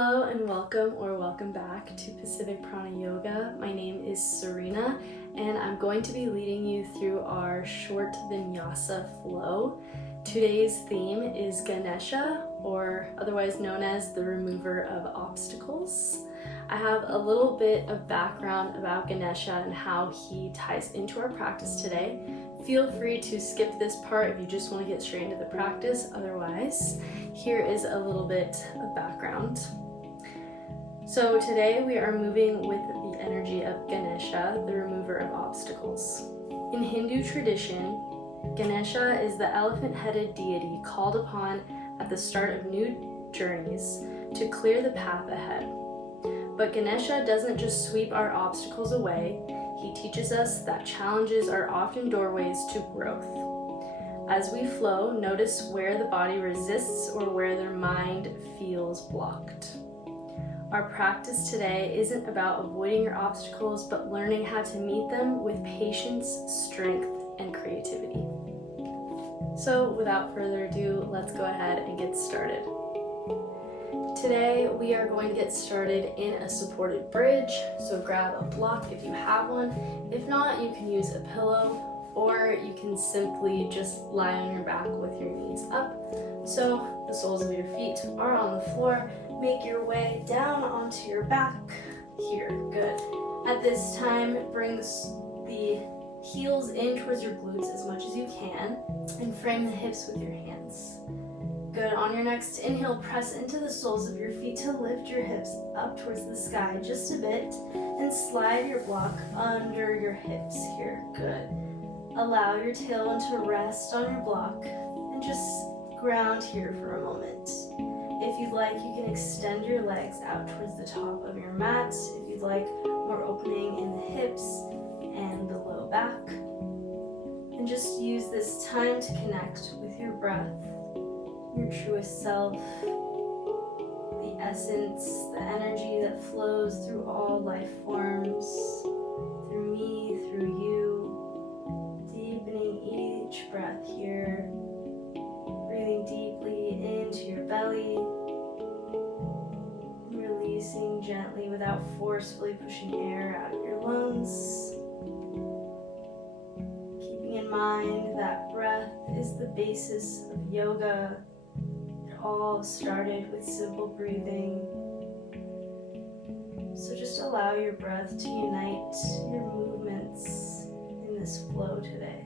Hello and welcome back to Pacific Prana Yoga. My name is Cyrena and I'm going to be leading you through our short vinyasa flow. Today's theme is Ganesha, or otherwise known as the remover of obstacles. I have a little bit of background about Ganesha and how he ties into our practice today. Feel free to skip this part if you just want to get straight into the practice. Otherwise, here is a little bit of background. So today we are moving with the energy of Ganesha, the remover of obstacles. In Hindu tradition, Ganesha is the elephant-headed deity called upon at the start of new journeys to clear the path ahead. But Ganesha doesn't just sweep our obstacles away. He teaches us that challenges are often doorways to growth. As we flow, notice where the body resists or where their mind feels blocked. Our practice today isn't about avoiding your obstacles, but learning how to meet them with patience, strength, and creativity. So without further ado, let's go ahead and get started. Today, we are going to get started in a supported bridge, so grab a block if you have one. If not, you can use a pillow, or you can simply just lie on your back with your knees up. So the soles of your feet are on the floor. Make your way down onto your back here. Good. At this time, bring the heels in towards your glutes as much as you can, and frame the hips with your hands. Good. On your next inhale, press into the soles of your feet to lift your hips up towards the sky just a bit and slide your block under your hips here. Good. Allow your tailbone to rest on your block and just ground here for a moment. If you'd like, you can extend your legs out towards the top of your mat. If you'd like more opening in the hips and the low back. And just use this time to connect with your breath, your truest self, the essence, the energy that flows through all life forms, through me, through you, deepening each breath here, breathing deeply into your belly, and releasing gently without forcefully pushing air out of your lungs. Keeping in mind that breath is the basis of yoga. All started with simple breathing. So just allow your breath to unite your movements in this flow today.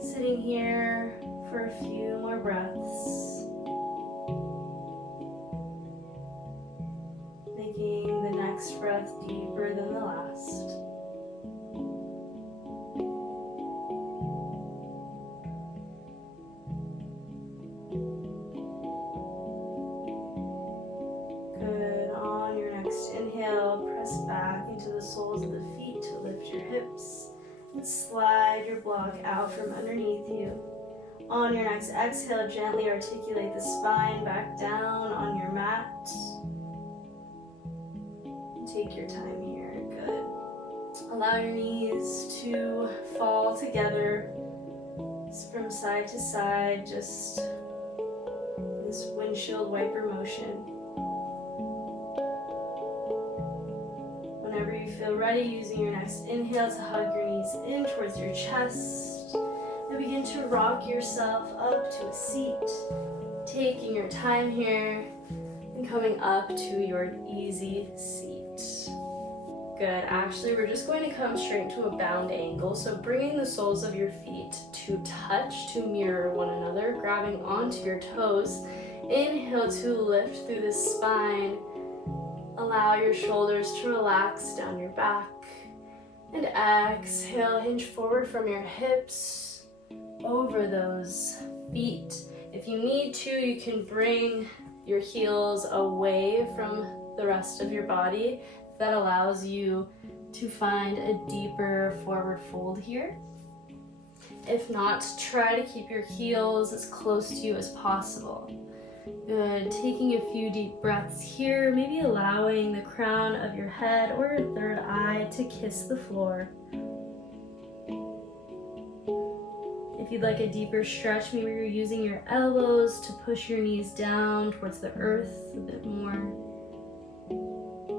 Sitting here for a few more breaths. Making the next breath deeper than the last. Soles of the feet to lift your hips and slide your block out from underneath you. On your next exhale, gently articulate the spine back down on your mat. Take your time here. Good. Allow your knees to fall together from side to side, just this windshield wiper motion. Whenever you feel ready, using your next inhale to hug your knees in towards your chest and begin to rock yourself up to a seat, taking your time here and coming up to your easy seat. Good. Actually, we're just going to come straight into a bound angle, so bringing the soles of your feet to touch, to mirror one another, grabbing onto your toes. Inhale to lift through the spine. Allow your shoulders to relax down your back. And exhale, hinge forward from your hips over those feet. If you need to, you can bring your heels away from the rest of your body. That allows you to find a deeper forward fold here. If not, try to keep your heels as close to you as possible. Good. Taking a few deep breaths here, maybe allowing the crown of your head or your third eye to kiss the floor. If If you'd like a deeper stretch, maybe you're using your elbows to push your knees down towards the earth a bit more.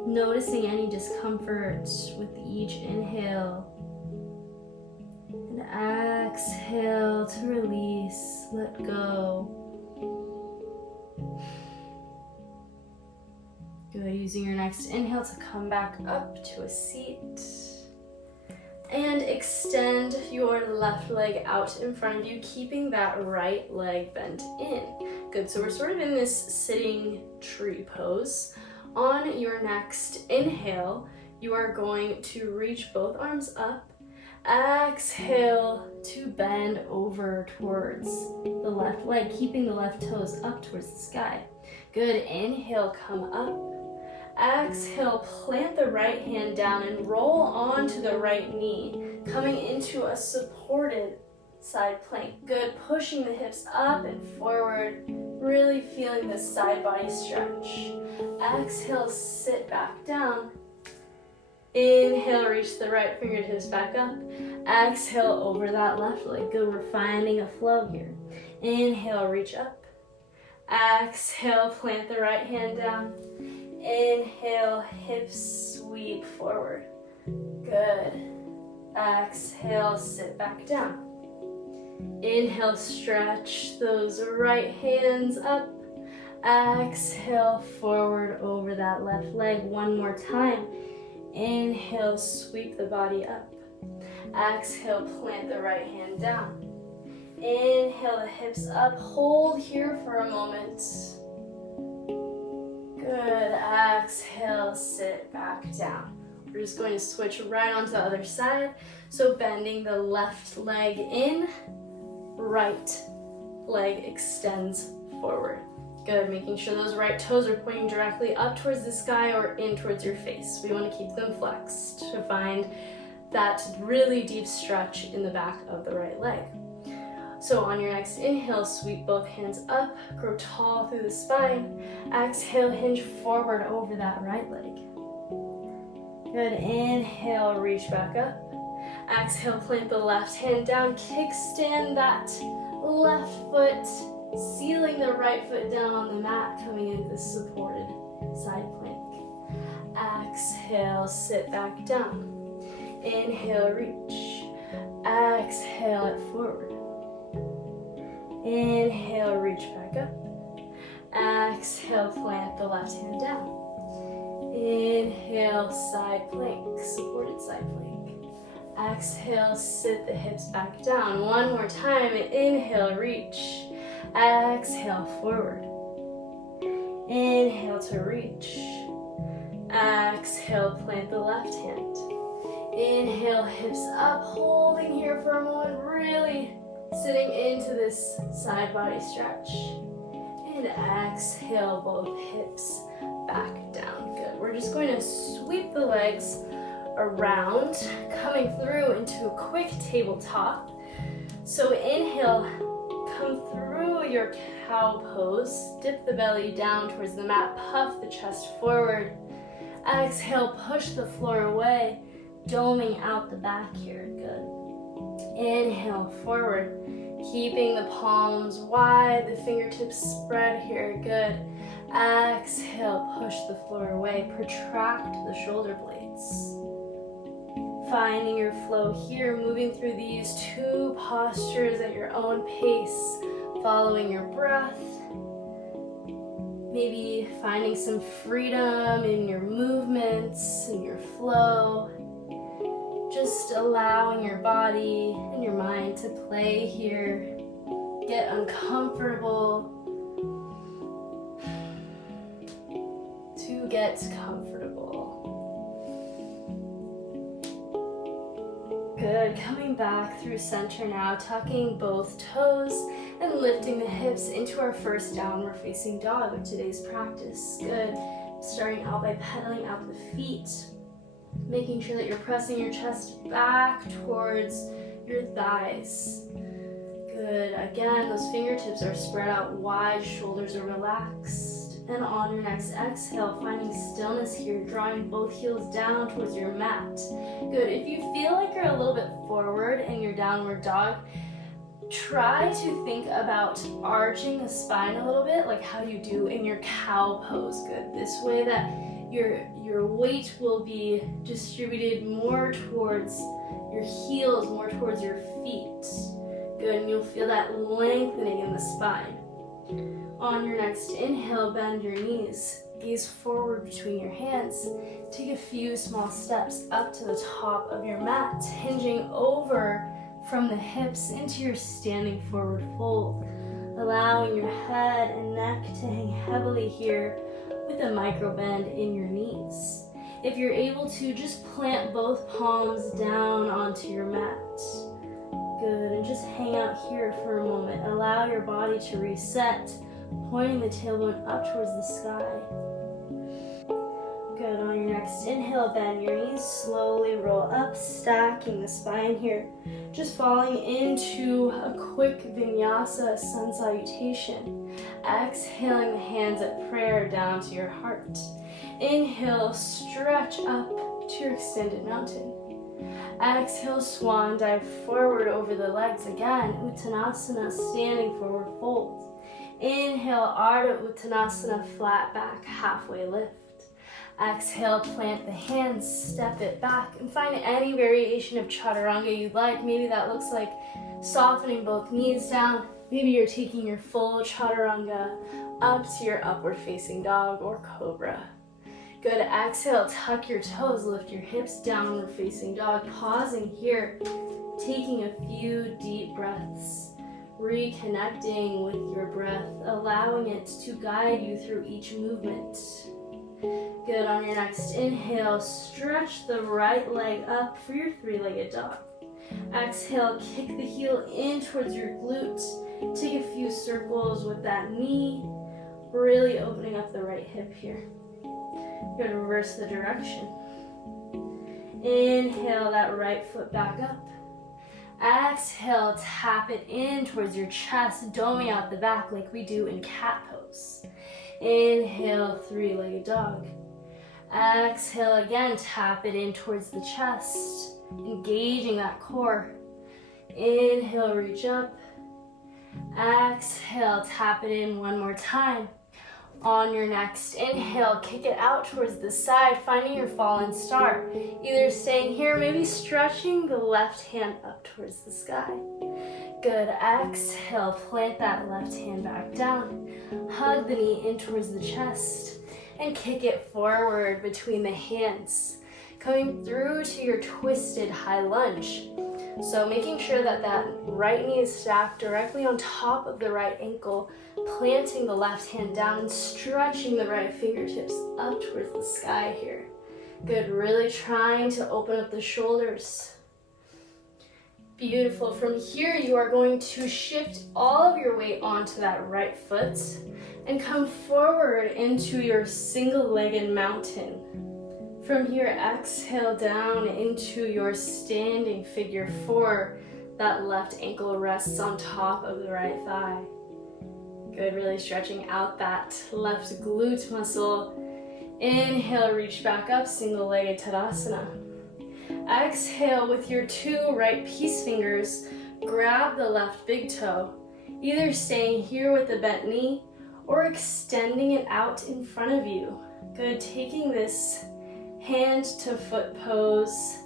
Noticing any discomfort with each inhale. And exhale to release, let go. Good, using your next inhale to come back up to a seat. And extend your left leg out in front of you, keeping that right leg bent in. Good, so we're sort of in this sitting tree pose. On your next inhale, you are going to reach both arms up. Exhale to bend over towards the left leg, keeping the left toes up towards the sky. Good, inhale, come up. Exhale, plant the right hand down and roll onto the right knee, coming into a supported side plank. Good, pushing the hips up and forward, really feeling this side body stretch. Exhale, sit back down. Inhale, reach the right fingertips back up. Exhale, over that left leg. Good, we're finding a flow here. Inhale, reach up. Exhale, plant the right hand down. Inhale, hips sweep forward. Good. Exhale, sit back down. Inhale, stretch those right hands up. Exhale, forward over that left leg. One more time. Inhale, sweep the body up. Exhale, plant the right hand down. Inhale, the hips up. Hold here for a moment. Good. Exhale, sit back down. We're just going to switch right onto the other side. So bending the left leg in, right leg extends forward. Good, making sure those right toes are pointing directly up towards the sky or in towards your face. We want to keep them flexed to find that really deep stretch in the back of the right leg. So on your next inhale, sweep both hands up, grow tall through the spine. Exhale, hinge forward over that right leg. Good, inhale, reach back up. Exhale, plant the left hand down, kickstand that left foot, sealing the right foot down on the mat, coming into this supported side plank. Exhale, sit back down. Inhale, reach. Exhale it forward. Inhale, reach back up. Exhale, plant the left hand down. Inhale, side plank, supported side plank. Exhale, sit the hips back down. One more time. Inhale, reach. Exhale, forward. Inhale to reach. Exhale, plant the left hand. Inhale, hips up, holding here for a moment, really sitting into this side body stretch. And exhale, both hips back down. Good. We're just going to sweep the legs around, coming through into a quick tabletop. So inhale, come through your cow pose, dip the belly down towards the mat, puff the chest forward. Exhale, push the floor away, doming out the back here. Good. Inhale, forward, keeping the palms wide, the fingertips spread here. Good. Exhale, push the floor away, protract the shoulder blades. Finding your flow here, moving through these two postures at your own pace, following your breath. Maybe finding some freedom in your movements, in your flow. Just allowing your body and your mind to play here. Get uncomfortable. To get comfortable. Good, coming back through center now, tucking both toes and lifting the hips into our first downward facing dog of today's practice. Good, starting out by pedaling out the feet, making sure that you're pressing your chest back towards your thighs. Good, again, those fingertips are spread out wide, shoulders are relaxed. And on your next exhale, finding stillness here, drawing both heels down towards your mat. Good, if you feel like you're a little bit forward in your downward dog, try to think about arching the spine a little bit, like how you do in your cow pose. Good. This way that your weight will be distributed more towards your heels, more towards your feet. Good, and you'll feel that lengthening in the spine. On your next inhale, bend your knees. Gaze forward between your hands. Take a few small steps up to the top of your mat, hinging over from the hips into your standing forward fold, allowing your head and neck to hang heavily here with a micro bend in your knees. If you're able to, just plant both palms down onto your mat. Good, and just hang out here for a moment. Allow your body to reset, pointing the tailbone up towards the sky. Good, on your next inhale, bend your knees, slowly roll up, stacking the spine here. Just falling into a quick vinyasa sun salutation. Exhaling the hands at prayer down to your heart. Inhale, stretch up to your extended mountain. Exhale, swan dive forward over the legs again. Uttanasana, standing forward fold. Inhale, Ardha Uttanasana, flat back, halfway lift. Exhale, plant the hands, step it back, and find any variation of chaturanga you'd like. Maybe that looks like softening both knees down. Maybe you're taking your full chaturanga up to your upward facing dog or cobra. Good, exhale, tuck your toes, lift your hips, downward facing dog. Pausing here, taking a few deep breaths, reconnecting with your breath, allowing it to guide you through each movement. Good, on your next inhale, stretch the right leg up for your three-legged dog. Exhale, kick the heel in towards your glute. Take a few circles with that knee, really opening up the right hip here. You're going to reverse the direction. Inhale that right foot back up. Exhale, tap it in towards your chest, doming out the back like we do in cat pose. Inhale, three-legged dog. Exhale again, tap it in towards the chest, engaging that core. Inhale, reach up. Exhale, tap it in one more time. On your next inhale, kick it out towards the side, finding your fallen star. Either staying here, maybe stretching the left hand up towards the sky. Good, exhale, plant that left hand back down. Hug the knee in towards the chest and kick it forward between the hands. Coming through to your twisted high lunge. So making sure that that right knee is stacked directly on top of the right ankle, planting the left hand down and stretching the right fingertips up towards the sky here. Good, really trying to open up the shoulders. Beautiful. From here, you are going to shift all of your weight onto that right foot and come forward into your single-legged mountain. From here, exhale down into your standing figure four. That left ankle rests on top of the right thigh. Good, really stretching out that left glute muscle. Inhale, reach back up, single-legged Tadasana. Exhale, with your two right peace fingers, grab the left big toe, either staying here with the bent knee or extending it out in front of you. Good, taking this hand to foot pose,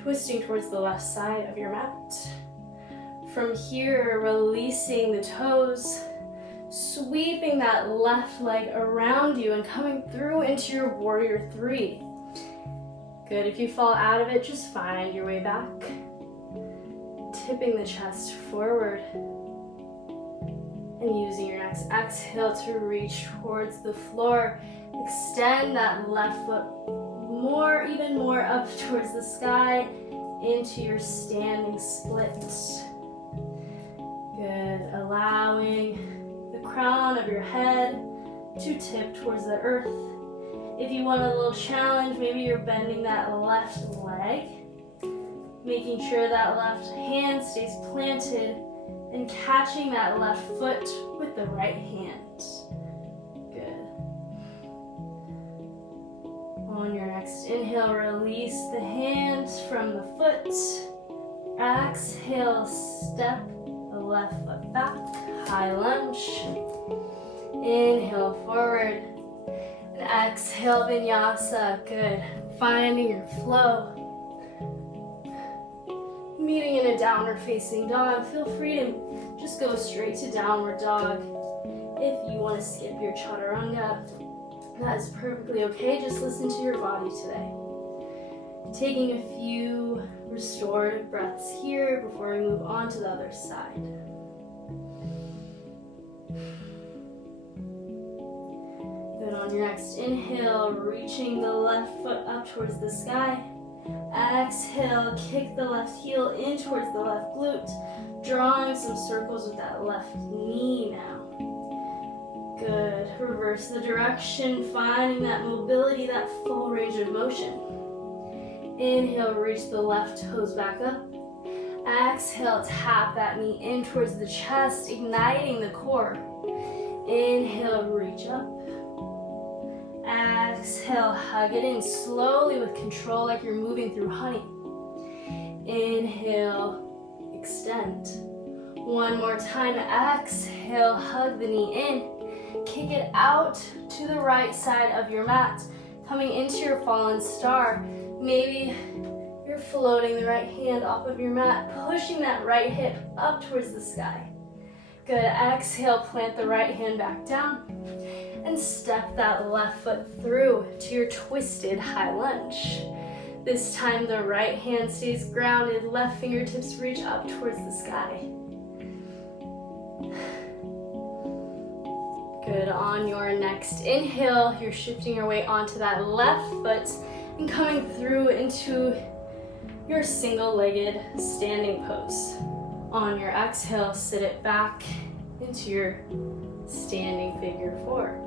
twisting towards the left side of your mat. From here, releasing the toes, sweeping that left leg around you and coming through into your warrior three. Good, if you fall out of it, just find your way back. Tipping the chest forward. And using your next exhale to reach towards the floor. Extend that left foot even more up towards the sky into your standing split. Good, allowing the crown of your head to tip towards the earth. If you want a little challenge, maybe you're bending that left leg, making sure that left hand stays planted and catching that left foot with the right hand. Good. On your next inhale, release the hands from the foot. Exhale, step the left foot back, high lunge. Inhale forward. And exhale, vinyasa. Good. Finding your flow. Meeting in a downward facing dog. Feel free to just go straight to downward dog. If you want to skip your chaturanga, that is perfectly okay. Just listen to your body today. Taking a few restorative breaths here before we move on to the other side. Then on your next inhale, reaching the left foot up towards the sky. Exhale, kick the left heel in towards the left glute, drawing some circles with that left knee now. Good. Reverse the direction, finding that mobility, that full range of motion. Inhale, reach the left toes back up. Exhale, tap that knee in towards the chest, igniting the core. Inhale, reach up. Exhale, hug it in slowly with control like you're moving through honey. Inhale, extend. One more time, exhale, hug the knee in. Kick it out to the right side of your mat, coming into your fallen star. Maybe you're floating the right hand off of your mat, pushing that right hip up towards the sky. Good. Exhale, plant the right hand back down and step that left foot through to your twisted high lunge. This time the right hand stays grounded, left fingertips reach up towards the sky. Good. On your next inhale, you're shifting your weight onto that left foot and coming through into your single-legged standing pose. On your exhale, sit it back into your standing figure four.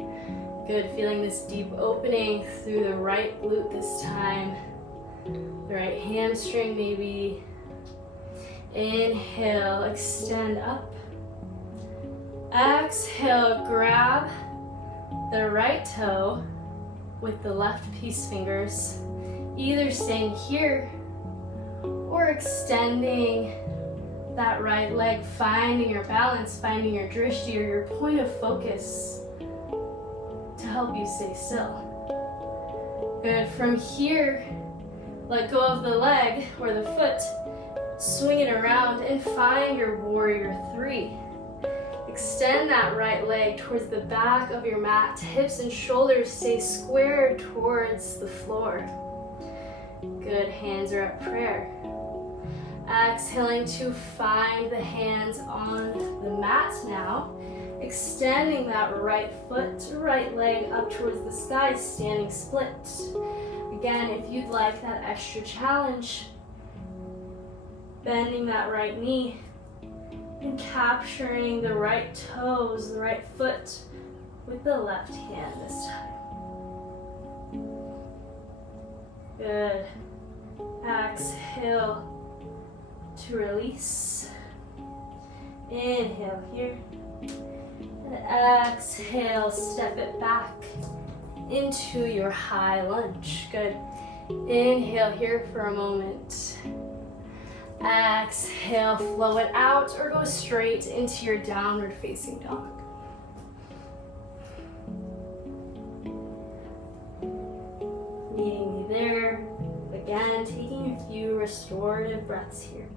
Good. Feeling this deep opening through the right glute this time. The right hamstring maybe. Inhale, extend up. Exhale, grab the right toe with the left peace fingers, either staying here or extending that right leg, finding your balance, finding your drishti or your point of focus to help you stay still. Good. From here, let go of the leg or the foot, swing it around and find your warrior three. Extend that right leg towards the back of your mat. Hips and shoulders stay squared towards the floor. Good. Hands are at prayer. Exhaling to find the hands on the mat now. Extending that right foot, right leg up towards the sky, standing split. Again, if you'd like that extra challenge, bending that right knee and capturing the right toes, the right foot with the left hand this time. Good. Exhale to release. Inhale here. And exhale, step it back into your high lunge. Good. Inhale here for a moment. Exhale, flow it out or go straight into your downward facing dog. Meeting me there. Again, taking a few restorative breaths here.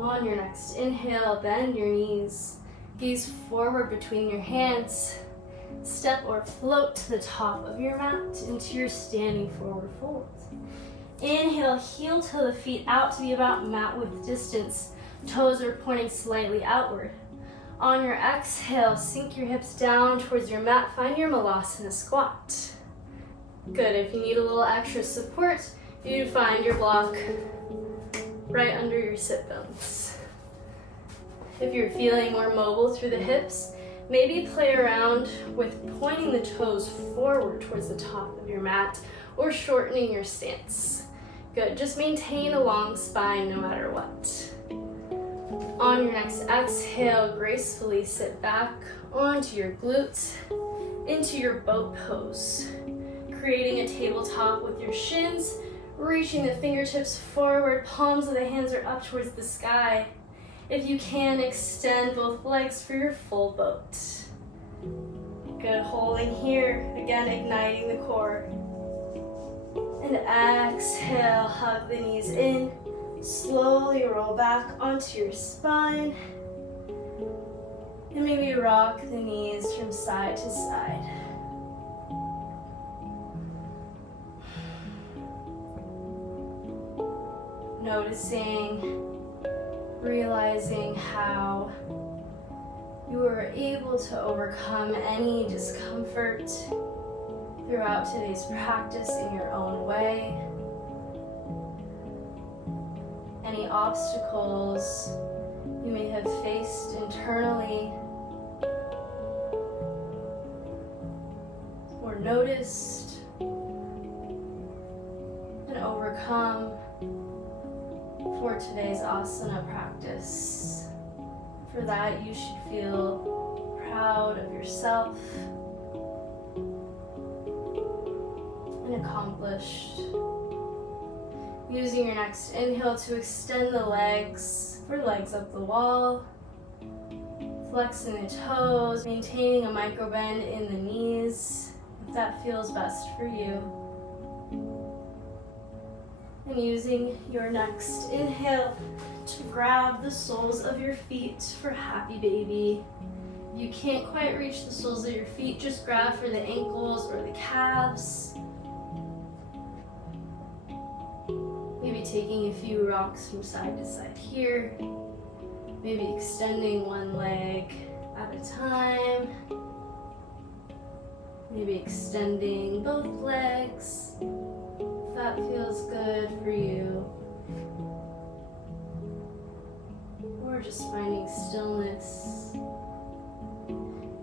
On your next inhale, bend your knees. Gaze forward between your hands. Step or float to the top of your mat into your standing forward fold. Inhale, heel to the feet out to be about mat width distance. Toes are pointing slightly outward. On your exhale, sink your hips down towards your mat. Find your malasana squat. Good. If you need a little extra support, you find your block right under your sit bones. If you're feeling more mobile through the hips, maybe play around with pointing the toes forward towards the top of your mat or shortening your stance. Good. Just maintain a long spine no matter what. On your next exhale, gracefully sit back onto your glutes, into your boat pose, creating a tabletop with your shins Reaching the fingertips forward, palms of the hands are up towards the sky. If you can, extend both legs for your full boat. Good, holding here. Again, igniting the core. And exhale, hug the knees in. Slowly roll back onto your spine. And maybe rock the knees from side to side. Noticing, realizing how you were able to overcome any discomfort throughout today's practice in your own way. Any obstacles you may have faced internally or noticed and overcome for today's asana practice. For that, you should feel proud of yourself and accomplished. Using your next inhale to extend the legs, for legs up the wall, flexing the toes, maintaining a micro bend in the knees, if that feels best for you. And using your next inhale to grab the soles of your feet for happy baby. If you can't quite reach the soles of your feet, just grab for the ankles or the calves. Maybe taking a few rocks from side to side here. Maybe extending one leg at a time. Maybe extending both legs. If that feels good for you. Or just finding stillness.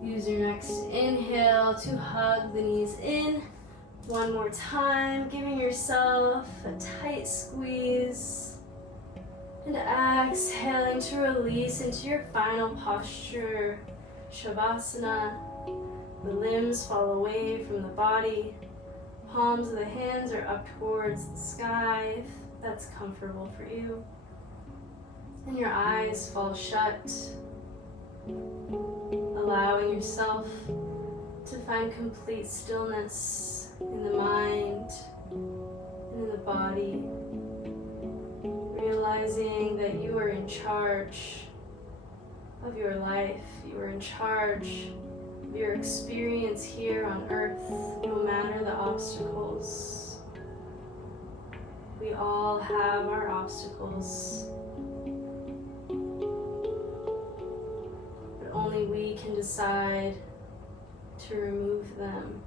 Use your next inhale to hug the knees in. One more time, giving yourself a tight squeeze. And exhaling to release into your final posture, shavasana. The limbs fall away from the body. Palms of the hands are up towards the sky, if that's comfortable for you. And your eyes fall shut, allowing yourself to find complete stillness in the mind and in the body. Realizing that you are in charge of your life. You are in charge of your experience here on earth, no matter the obstacles. We all have our obstacles. But only we can decide to remove them,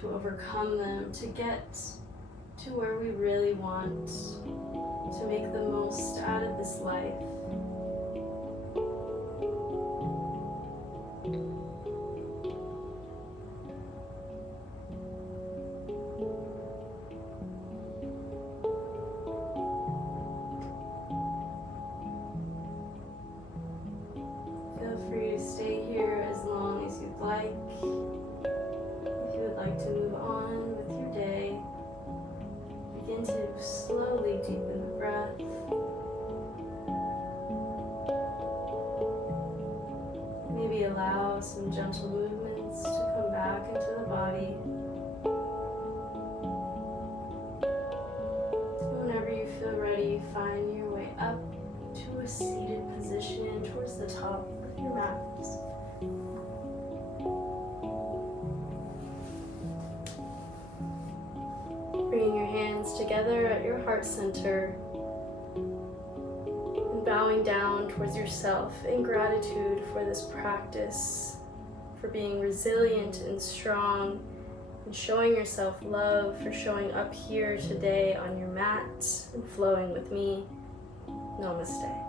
to overcome them, to get to where we really want, to make the most out of this life. Feel free to stay here as long as you'd like. If you would like to move on with your day, begin to slowly deepen the breath. Maybe allow some gentle movements to come back into the body. Whenever you feel ready, find your way up to a seated position towards the top of your mat. Bringing your hands together at your heart center and bowing down towards yourself in gratitude for this practice, for being resilient and strong, and showing yourself love, for showing up here today on your mat and flowing with me. Namaste.